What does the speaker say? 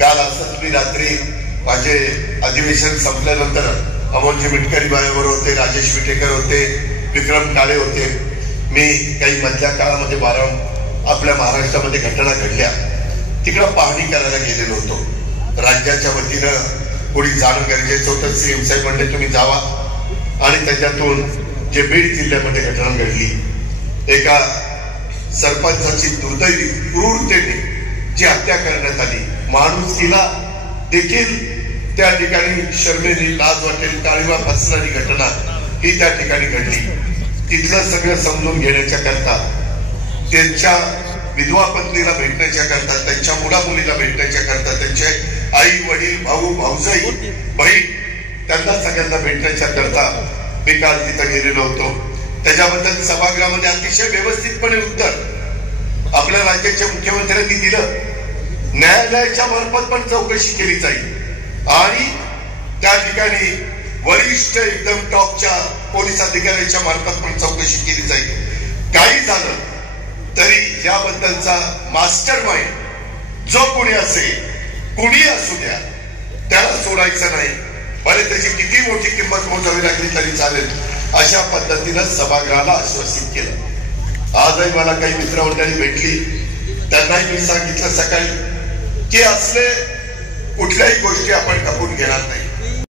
काल असंच मी रात्री माझे अधिवेशन संपल्यानंतर अमोलजी मिटकरी बरोबर होते, राजेश विटेकर होते, विक्रम काळे होते. मी काही मधल्या काळामध्ये आपल्या महाराष्ट्रामध्ये घटना घडल्या तिकडं पाहणी करायला गेलेलो होतो. राज्याच्या वतीनं कोणी जाणं गरजेचं होतं. सीएम साहेब म्हणले तुम्ही जावा. आणि त्याच्यातून जे बीड जिल्ह्यामध्ये घटना घडली, एका सरपंचाची दुर्दैवी क्रूरतेने जी हत्या करण्यात आली, माणुसकीला देखील त्या ठिकाणी शर्मेने लाज वाटेल काळीमा फसणारी घटना ही त्या ठिकाणी घडली. तिथलं सगळं समजून घेण्याच्या करता, त्यांच्या विधवा पत्नीला भेटण्याच्या करता, त्यांच्या मुला मुलीला भेटण्याच्या करता, त्यांचे आई वडील भाऊ भाऊजाई बहीण त्यांना सगळ्यांना भेटण्याच्या करता मी काल तिथं गेलेलो होतो. त्याच्याबद्दल सभागृहामध्ये अतिशय व्यवस्थितपणे उत्तर आपल्या राज्याच्या मुख्यमंत्र्यांनी दिलं. न्यायालयाच्या मार्फत पण चौकशी केली जाईल आणि त्या ठिकाणी वरिष्ठ एकदम टॉपच्या पोलीस अधिकाऱ्यांच्या मार्फत पण चौकशी केली जाईल. काही झालं तरी याबद्दलचा मास्टर माइंड जो कोणी असेल, कुणी असू द्या, त्याला सोडायचं नाही. भले त्याची किती मोठी किंमत मोजावी लागली तरी चालेल, अशा पद्धतीनं सभागृहाला आश्वासित केलं. आजही मला काही मित्रमंडळी भेटली, त्यांनाही मी सांगितलं सकाळी की असले कुठल्याही गोष्टी आपण खपून घेणार नाही.